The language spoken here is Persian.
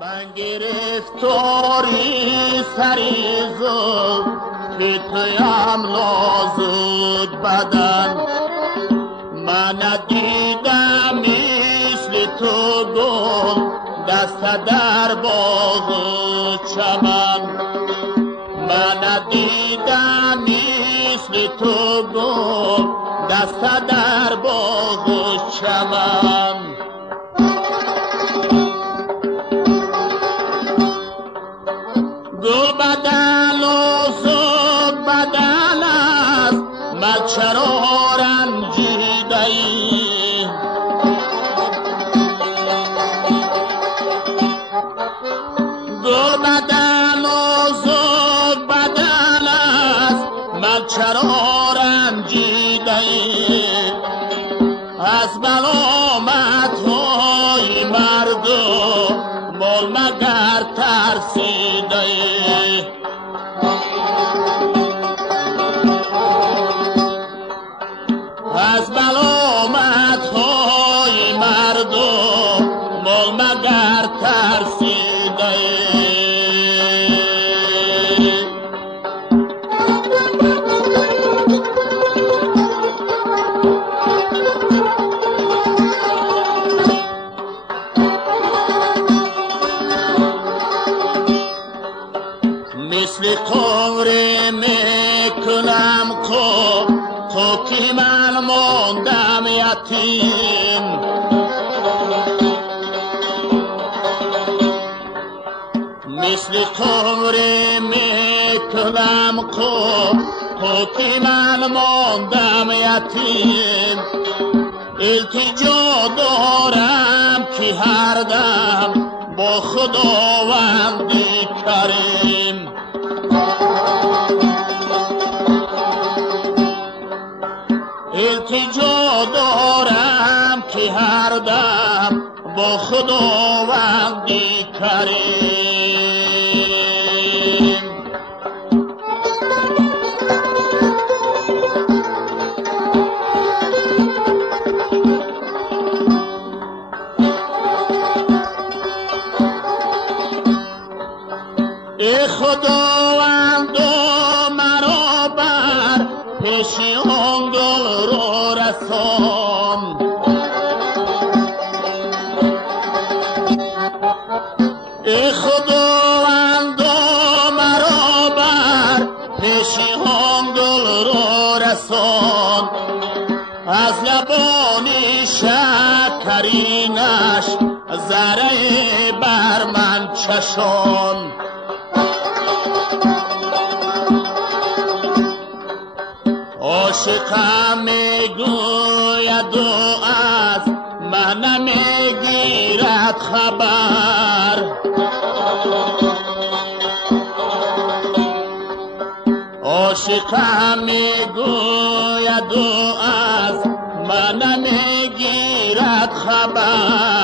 من گرفتاری سریزم که تویم نازک بدن، من ندیدم مثل تو گل دست در باغ چمن، من ندیدم مثل تو گل دست در باغ چمن. گل بدن و زود بدن است، من چرا رنجیده ای؟ گل بدن و زود بدن است، من چرا رنجیده ای؟ از ملامت‌های مردم مال مگر ترسیده ای؟ از ملامت‌های مردم مال مگر ترسیده ای؟ مثل قمری میکنم تو که من ماندم یتیم، مثل قمری میکنم تو که من ماندم یتیم. التجا دارم که هر دم با خداوند کریم، التجا دارم که هر دم با خداوند کریم. ای خداوند مرا بر پیش آن گل رو رسان، ای خداوند مرا بر پیش آن گل رو رسان. از لبان شکرینش ذره بر من چشان، عاشقم میگوید و از من نمیگیرد خبر، عاشقم میگوید و از من نمیگیرد خبر.